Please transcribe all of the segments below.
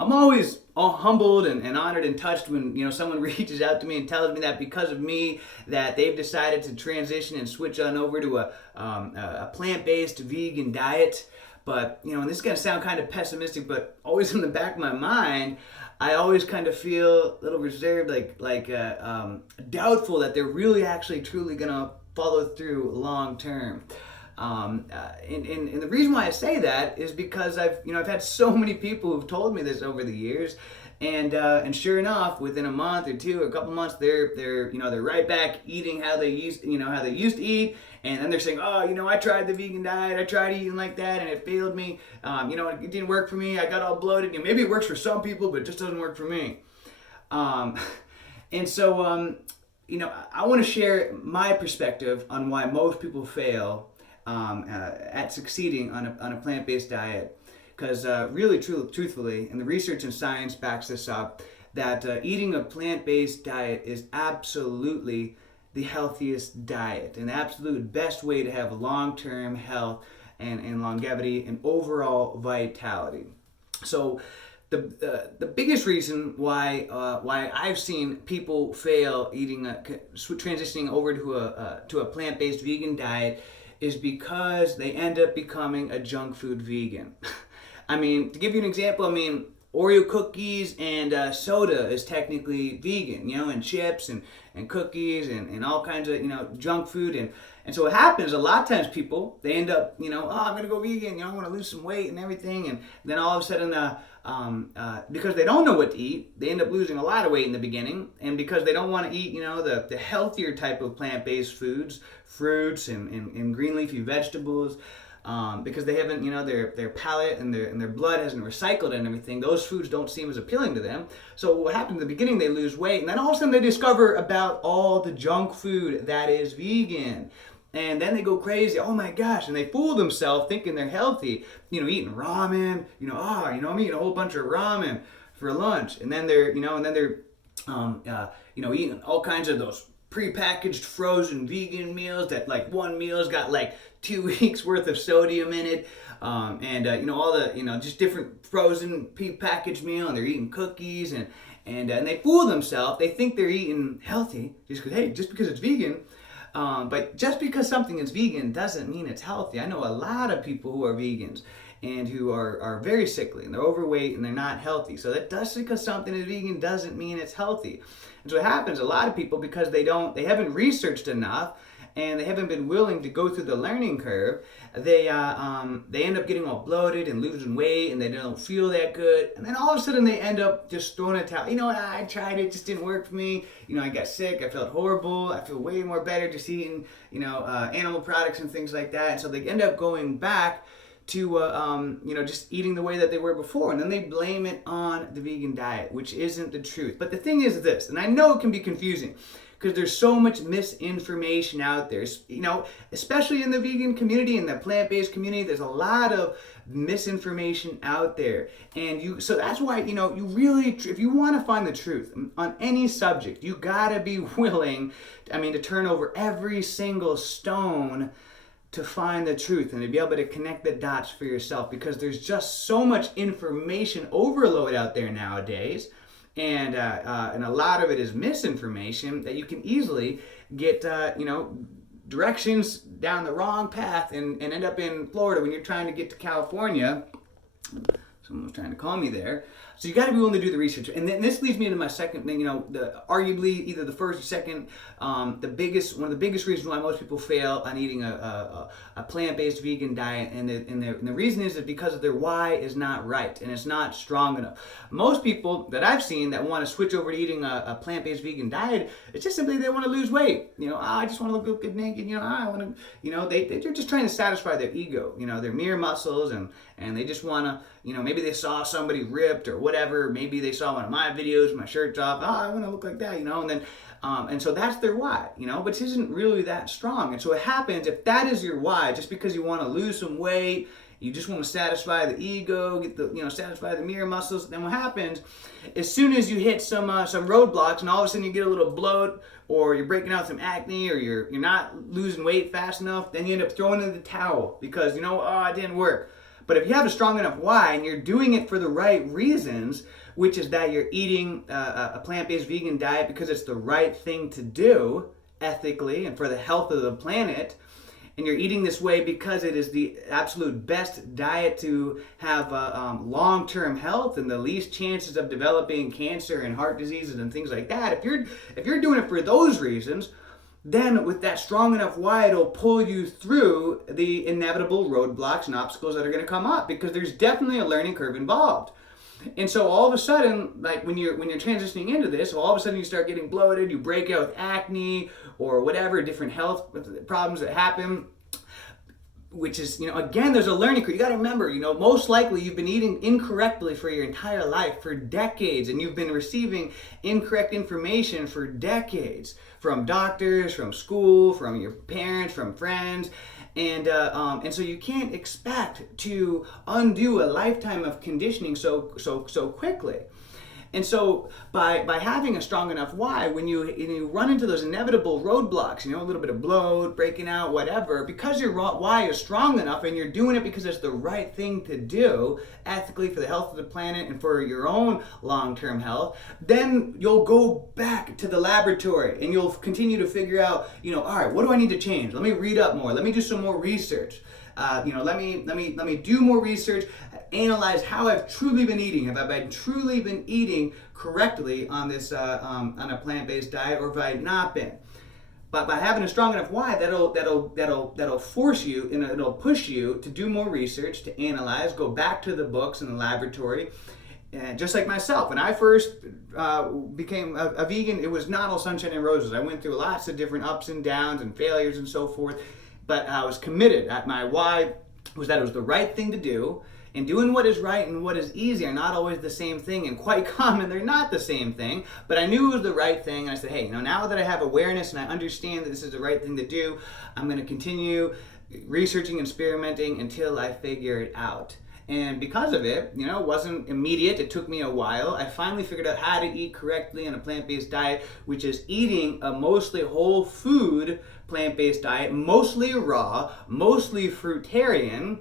I'm always all humbled and honored and touched when someone reaches out to me and tells me that because of me that they've decided to transition and switch on over to a plant-based vegan diet. But and this is gonna sound kind of pessimistic, but always in the back of my mind, I always kind of feel a little reserved, doubtful that they're really actually truly gonna follow through long term. And the reason why I say that is because I've had so many people who've told me this over the years, and sure enough, within a month or two, or a couple months, they're right back eating how they used to eat, and then they're saying, oh, I tried the vegan diet, I tried eating like that, and it failed me. It didn't work for me. I got all bloated. Maybe it works for some people, but it just doesn't work for me. Um, and so I want to share my perspective on why most people fail at succeeding on a plant-based diet. Because truthfully, and the research and science backs this up, that eating a plant-based diet is absolutely the healthiest diet and the absolute best way to have long-term health and longevity and overall vitality. So the biggest reason why I've seen people fail transitioning over to a plant-based vegan diet is because they end up becoming a junk food vegan. To give you an example, Oreo cookies and soda is technically vegan, and chips and cookies and all kinds of, junk food. And so what happens, a lot of times people, they end up, I'm going to go vegan, I want to lose some weight and everything. And then all of a sudden, because they don't know what to eat, they end up losing a lot of weight in the beginning. And because they don't want to eat, the healthier type of plant-based foods, fruits and green leafy vegetables, because they haven't, their palate and their blood hasn't recycled and everything, those foods don't seem as appealing to them. So what happens in the beginning, they lose weight, and then all of a sudden they discover about all the junk food that is vegan. And then they go crazy, oh my gosh, and they fool themselves thinking they're healthy, eating ramen, I'm eating a whole bunch of ramen for lunch. And then they're eating all kinds of those prepackaged frozen vegan meals that one meal's got 2 weeks worth of sodium in it, all the just different frozen prepackaged meal, and they're eating cookies and they fool themselves. They think they're eating healthy just because it's vegan. But just because something is vegan doesn't mean it's healthy. I know a lot of people who are vegans and who are very sickly and they're overweight and they're not healthy. So that just because something is vegan doesn't mean it's healthy. And so what happens, a lot of people, because they haven't researched enough and they haven't been willing to go through the learning curve, they end up getting all bloated and losing weight, and they don't feel that good. And then all of a sudden they end up just throwing a towel. I tried it, just didn't work for me. I got sick, I felt horrible, I feel way more better just eating, animal products and things like that. And so they end up going back to just eating the way that they were before, and then they blame it on the vegan diet, which isn't the truth. But the thing is this, and I know it can be confusing because there's so much misinformation out there, especially in the vegan community and the plant-based community. There's a lot of misinformation out there, and so that's why you really, if you want to find the truth on any subject, you gotta be willing to turn over every single stone to find the truth and to be able to connect the dots for yourself, because there's just so much information overload out there nowadays, and a lot of it is misinformation that you can easily get directions down the wrong path and end up in Florida when you're trying to get to California. Someone was trying to call me there. So you got to be willing to do the research. And then this leads me into my second thing, arguably either the first or second, one of the biggest reasons why most people fail on eating a plant-based vegan diet. And the reason is that because their why is not right and it's not strong enough. Most people that I've seen that want to switch over to eating a plant-based vegan diet, it's just simply they want to lose weight. I just want to look good naked. I want to, they're just trying to satisfy their ego, their mere muscles, and they just want to, maybe they saw somebody ripped or whatever. Maybe they saw one of my videos, my shirt's off. I want to look like that, and then, and so that's their why, but it isn't really that strong. And so what happens if that is your why, just because you want to lose some weight, you just want to satisfy the ego, satisfy the mirror muscles. Then what happens, as soon as you hit some roadblocks, and all of a sudden you get a little bloat, or you're breaking out some acne, or you're not losing weight fast enough, then you end up throwing in the towel because it didn't work. But if you have a strong enough why and you're doing it for the right reasons, which is that you're eating a plant-based vegan diet because it's the right thing to do ethically and for the health of the planet, and you're eating this way because it is the absolute best diet to have long-term health and the least chances of developing cancer and heart diseases and things like that, if you're doing it for those reasons, then with that strong enough why, it'll pull you through the inevitable roadblocks and obstacles that are going to come up, because there's definitely a learning curve involved. And so all of a sudden, like when you're transitioning into this, all of a sudden you start getting bloated, you break out with acne or whatever, different health problems that happen, which is, again, there's a learning curve. You got to remember, most likely you've been eating incorrectly for your entire life, for decades, and you've been receiving incorrect information for decades from doctors, from school, from your parents, from friends. And so you can't expect to undo a lifetime of conditioning so quickly. And so by having a strong enough why, when you run into those inevitable roadblocks, a little bit of bloat, breaking out, whatever, because your why is strong enough and you're doing it because it's the right thing to do ethically for the health of the planet and for your own long-term health, then you'll go back to the laboratory and you'll continue to figure out, all right, what do I need to change? Let me read up more. Let me do some more research. Let me do more research, analyze how I've truly been eating. Have I truly been eating correctly on this on a plant-based diet, or have I not been? But by having a strong enough why, that'll force you and it'll push you to do more research, to analyze, go back to the books in the laboratory. And just like myself, when I first became a vegan, it was not all sunshine and roses. I went through lots of different ups and downs and failures and so forth. But I was committed. My why was that it was the right thing to do, and doing what is right and what is easy are not always the same thing, and quite common they're not the same thing. But I knew it was the right thing, and I said, hey, now that I have awareness and I understand that this is the right thing to do, I'm going to continue researching and experimenting until I figure it out. And because of it, it wasn't immediate. It took me a while. I finally figured out how to eat correctly on a plant-based diet, which is eating a mostly whole food plant-based diet, mostly raw, mostly fruitarian.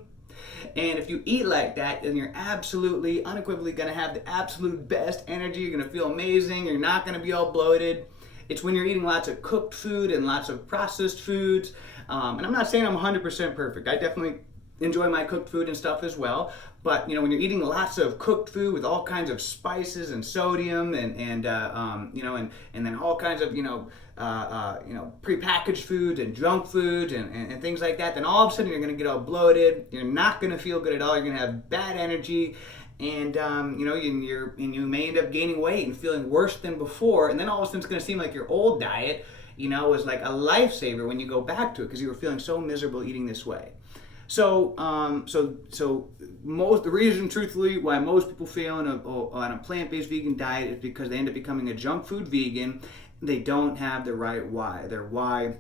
And if you eat like that, then you're absolutely, unequivocally going to have the absolute best energy. You're going to feel amazing. You're not going to be all bloated. It's when you're eating lots of cooked food and lots of processed foods. And I'm not saying I'm 100% perfect. I definitely enjoy my cooked food and stuff as well, but when you're eating lots of cooked food with all kinds of spices and sodium and then all kinds of prepackaged foods and junk foods and things like that, then all of a sudden you're going to get all bloated. You're not going to feel good at all. You're going to have bad energy, and you may end up gaining weight and feeling worse than before. And then all of a sudden it's going to seem like your old diet was like a lifesaver when you go back to it, because you were feeling so miserable eating this way. So the reason, truthfully, why most people fail on a plant-based vegan diet is because they end up becoming a junk food vegan. They don't have the right why. Their why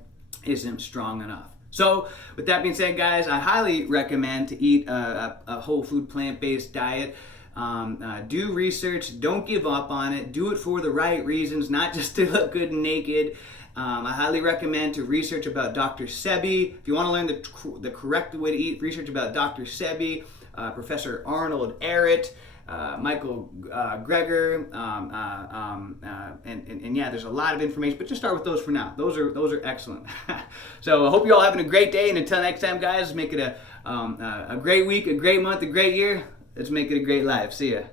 isn't strong enough. So with that being said, guys, I highly recommend to eat a whole food plant-based diet. Do research. Don't give up on it. Do it for the right reasons, not just to look good and naked. I highly recommend to research about Dr. Sebi. If you want to learn the correct way to eat, research about Dr. Sebi, Professor Arnold Ehret, Michael Greger, and yeah, there's a lot of information, but just start with those for now. Those are excellent. So I hope you're all having a great day, and until next time, guys, make it a great week, a great month, a great year. Let's make it a great life. See ya.